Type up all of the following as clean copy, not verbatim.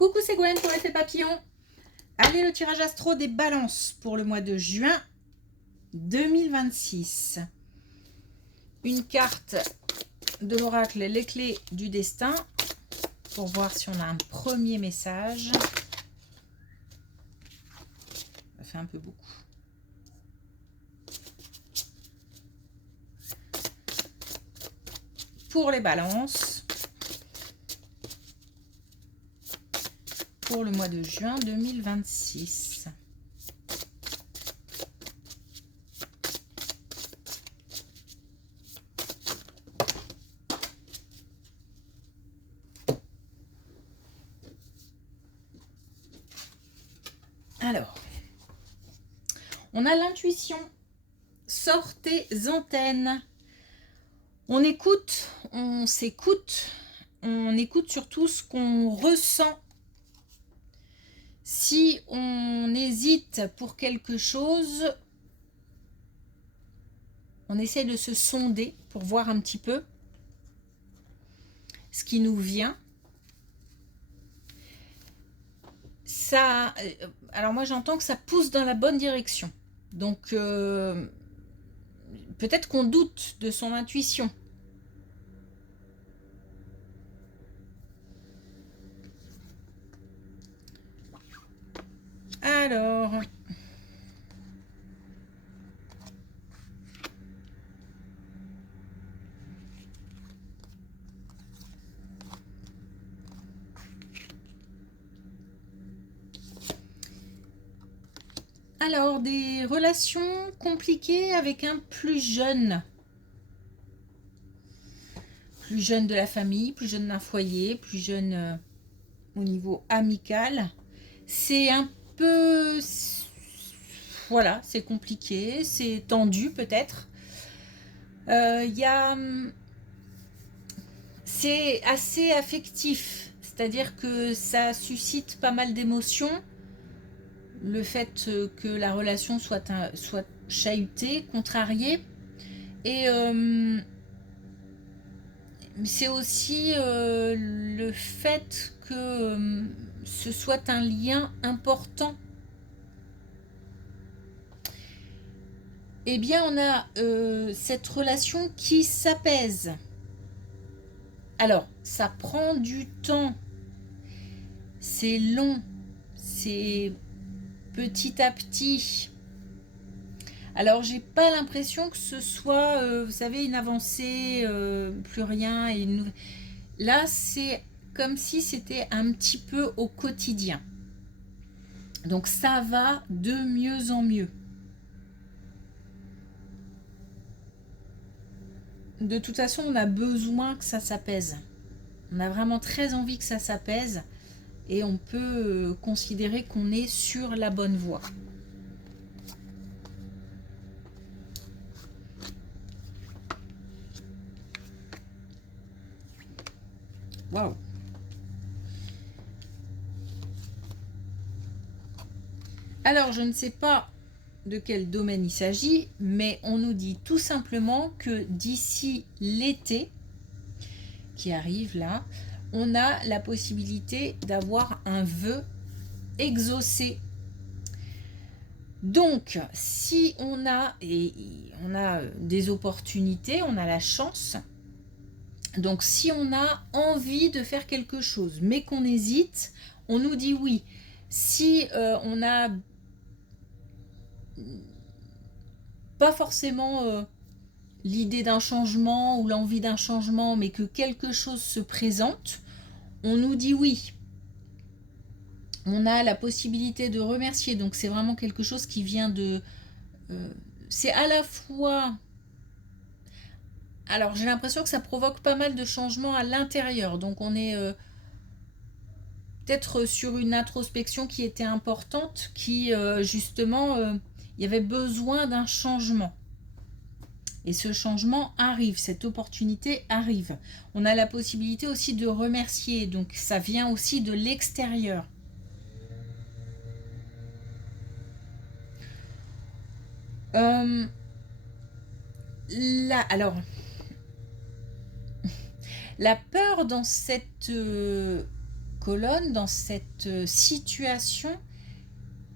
Coucou, c'est Gwen pour l'effet papillon. Allez, le tirage astro des balances pour le mois de juin 2026. Une carte de l'oracle, les clés du destin, pour voir si on a un premier message. Ça fait un peu beaucoup. Pour les balances, pour le mois de juin 2026. Alors, on a l'intuition. Sortez antennes. On écoute, on s'écoute, on écoute surtout ce qu'on ressent. Si on hésite pour quelque chose, on essaie de se sonder pour voir un petit peu ce qui nous vient. Ça, alors moi j'entends que ça pousse dans la bonne direction. Donc peut-être qu'on doute de son intuition. Alors, des relations compliquées avec un plus jeune. Plus jeune de la famille, plus jeune d'un foyer, plus jeune au niveau amical. C'est un peu... Voilà, c'est compliqué, c'est tendu peut-être. C'est assez affectif, c'est-à-dire que ça suscite pas mal d'émotions. Le fait que la relation soit chahutée, contrariée. Et c'est aussi le fait que ce soit un lien important. Eh bien, on a cette relation qui s'apaise. Alors, ça prend du temps. C'est long. C'est petit à petit. Alors, j'ai pas l'impression que ce soit, vous savez, une avancée, plus rien. Et là, c'est comme si c'était un petit peu au quotidien. Donc, ça va de mieux en mieux. De toute façon, on a besoin que ça s'apaise. On a vraiment très envie que ça s'apaise. Et on peut considérer qu'on est sur la bonne voie. Waouh! Alors, je ne sais pas de quel domaine il s'agit, mais on nous dit tout simplement que d'ici l'été qui arrive là, on a la possibilité d'avoir un vœu exaucé. Donc, si on a des opportunités, on a la chance. Donc, si on a envie de faire quelque chose, mais qu'on hésite, on nous dit oui. Si on a pas forcément l'idée d'un changement ou l'envie d'un changement, mais que quelque chose se présente, on nous dit oui. On a la possibilité de remercier, donc c'est vraiment quelque chose qui vient de... c'est à la fois... Alors j'ai l'impression que ça provoque pas mal de changements à l'intérieur, donc on est peut-être sur une introspection qui était importante, qui justement, il y avait besoin d'un changement. Et ce changement arrive, cette opportunité arrive. On a la possibilité aussi de remercier, donc ça vient aussi de l'extérieur. Alors, la peur dans cette colonne, dans cette situation,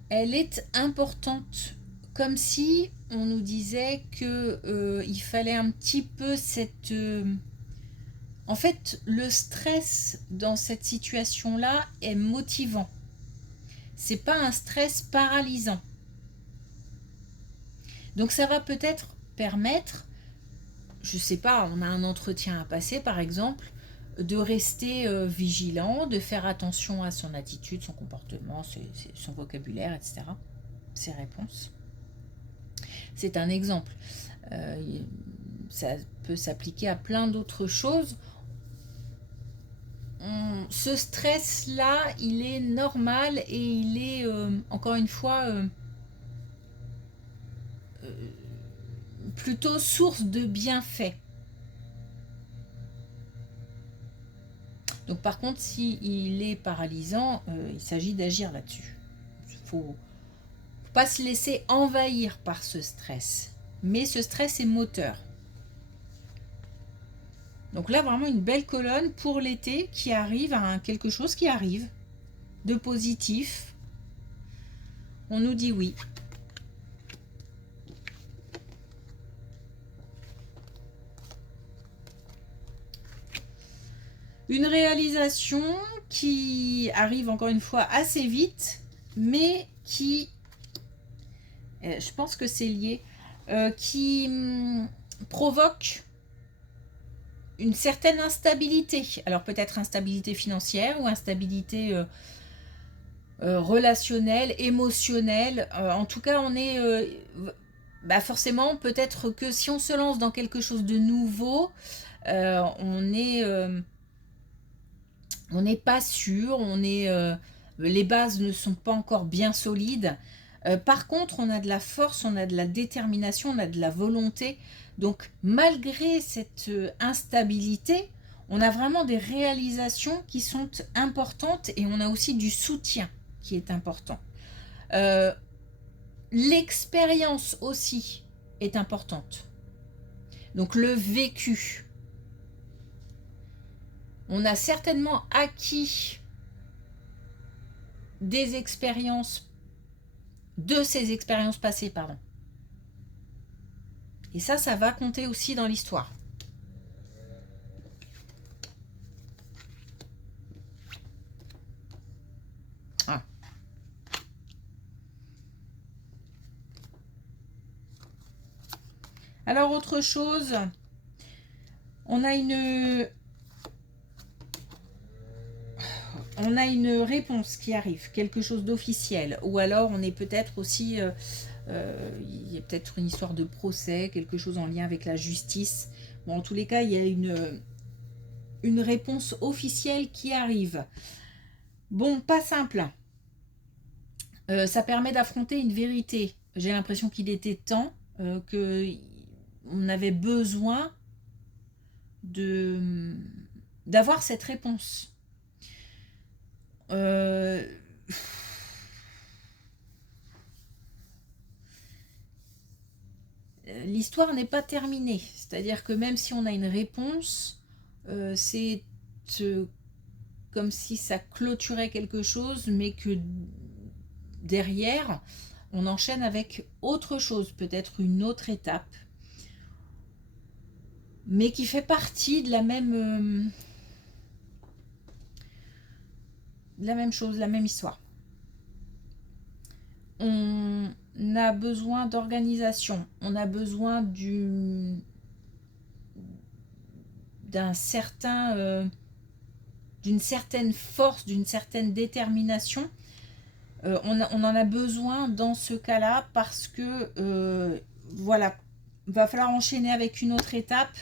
elle est importante. Comme si on nous disait que il fallait un petit peu cette... En fait, le stress dans cette situation-là est motivant. C'est pas un stress paralysant. Donc ça va peut-être permettre, je sais pas, on a un entretien à passer par exemple, de rester vigilant, de faire attention à son attitude, son comportement, son vocabulaire, etc. Ses réponses. C'est un exemple. Ça peut s'appliquer à plein d'autres choses. Ce stress-là, il est normal et il est, encore une fois, plutôt source de bienfaits. Donc par contre, s'il est paralysant, il s'agit d'agir là-dessus. Il ne faut pas se laisser envahir par ce stress. Mais ce stress est moteur. Donc là, vraiment une belle colonne pour l'été qui arrive à quelque chose qui arrive de positif. On nous dit oui. Une réalisation qui arrive encore une fois assez vite, mais qui, je pense que c'est lié, qui provoque une certaine instabilité. Alors peut-être instabilité financière ou instabilité relationnelle, émotionnelle. En tout cas, on est forcément peut-être que si on se lance dans quelque chose de nouveau, on n'est pas sûr, les bases ne sont pas encore bien solides. Par contre, on a de la force, on a de la détermination, on a de la volonté. Donc, malgré cette instabilité, on a vraiment des réalisations qui sont importantes et on a aussi du soutien qui est important. L'expérience aussi est importante. Donc, le vécu. On a certainement acquis des expériences, de ces expériences passées, pardon. Et ça va compter aussi dans l'histoire. Ah. Alors, autre chose, on a une réponse qui arrive, quelque chose d'officiel, ou alors on est peut-être aussi, il y a peut-être une histoire de procès, quelque chose en lien avec la justice. Bon, en tous les cas, il y a une réponse officielle qui arrive. Bon, pas simple. Ça permet d'affronter une vérité. J'ai l'impression qu'il était temps, qu'on avait besoin d'avoir cette réponse. L'histoire n'est pas terminée. C'est-à-dire que même si on a une réponse, c'est comme si ça clôturait quelque chose, mais que derrière, on enchaîne avec autre chose, peut-être une autre étape, mais qui fait partie de la même chose, la même histoire. On a besoin d'organisation, on a besoin d'une certaine force, d'une certaine détermination. On en a besoin dans ce cas-là parce que voilà, va falloir enchaîner avec une autre étape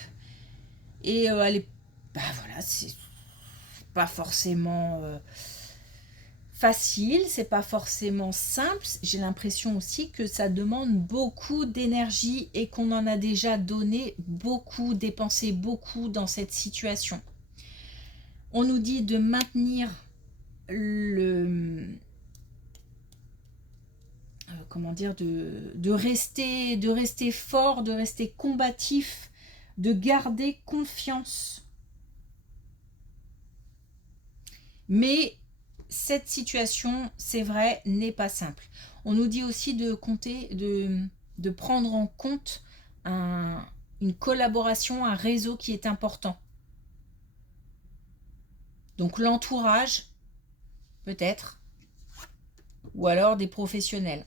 et c'est pas forcément facile, c'est pas forcément simple. J'ai l'impression aussi que ça demande beaucoup d'énergie et qu'on en a déjà donné beaucoup, dépensé beaucoup dans cette situation. On nous dit de maintenir de rester fort, de rester combatif, de garder confiance. Mais cette situation, c'est vrai, n'est pas simple. On nous dit aussi de compter, de prendre en compte une collaboration, un réseau qui est important. Donc l'entourage, peut-être, ou alors des professionnels.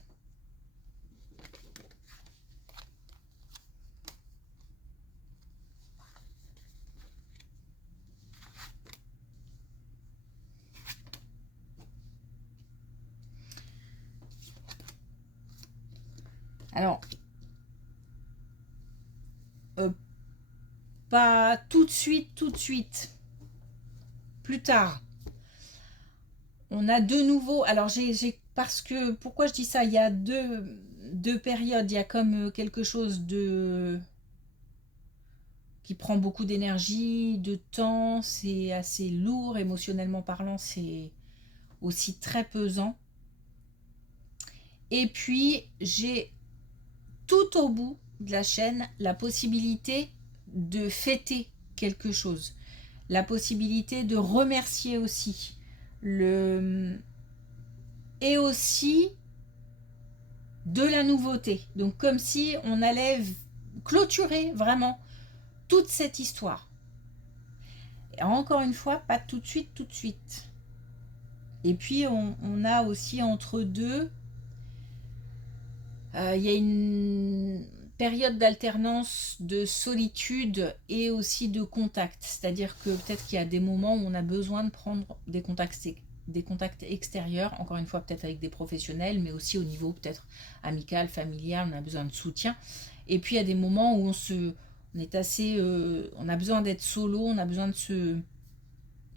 Alors, pas tout de suite, plus tard. On a de nouveau, alors parce que, pourquoi je dis ça, il y a deux périodes, il y a comme quelque chose qui prend beaucoup d'énergie, de temps, c'est assez lourd, émotionnellement parlant, c'est aussi très pesant. Et puis, j'ai tout au bout de la chaîne la possibilité de fêter quelque chose, la possibilité de remercier aussi, et aussi de la nouveauté. Donc comme si on allait clôturer vraiment toute cette histoire. Et encore une fois, pas tout de suite. Et puis on a aussi entre deux, il y a une période d'alternance de solitude et aussi de contact. C'est-à-dire que peut-être qu'il y a des moments où on a besoin de prendre des contacts extérieurs, encore une fois peut-être avec des professionnels, mais aussi au niveau peut-être amical, familial, on a besoin de soutien. Et puis il y a des moments où on est assez, on a besoin d'être solo, on a besoin de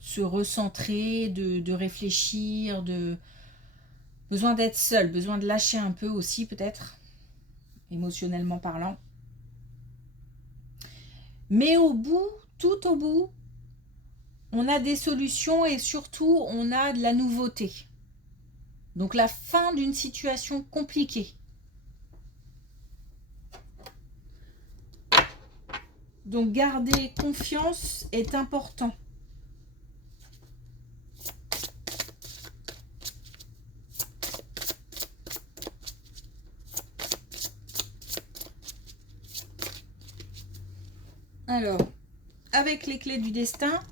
se recentrer, de réfléchir, besoin d'être seul, besoin de lâcher un peu aussi peut-être, émotionnellement parlant. Mais tout au bout, on a des solutions et surtout on a de la nouveauté. Donc la fin d'une situation compliquée. Donc garder confiance est important. Alors, avec les clés du destin,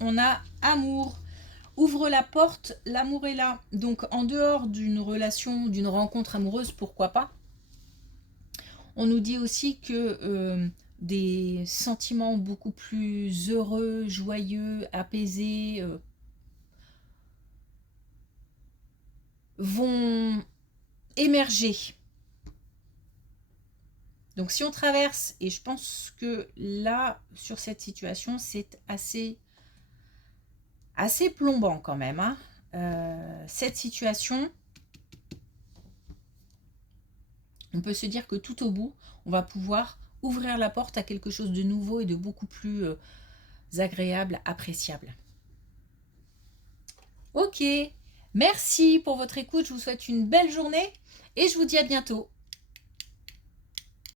on a amour. Ouvre la porte, l'amour est là. Donc en dehors d'une relation, d'une rencontre amoureuse, pourquoi pas. On nous dit aussi que des sentiments beaucoup plus heureux, joyeux, apaisés vont émerger. Donc si on traverse, et je pense que là, sur cette situation, c'est assez plombant quand même, hein. Cette situation, on peut se dire que tout au bout, on va pouvoir ouvrir la porte à quelque chose de nouveau et de beaucoup plus agréable, appréciable. Ok, merci pour votre écoute, je vous souhaite une belle journée et je vous dis à bientôt.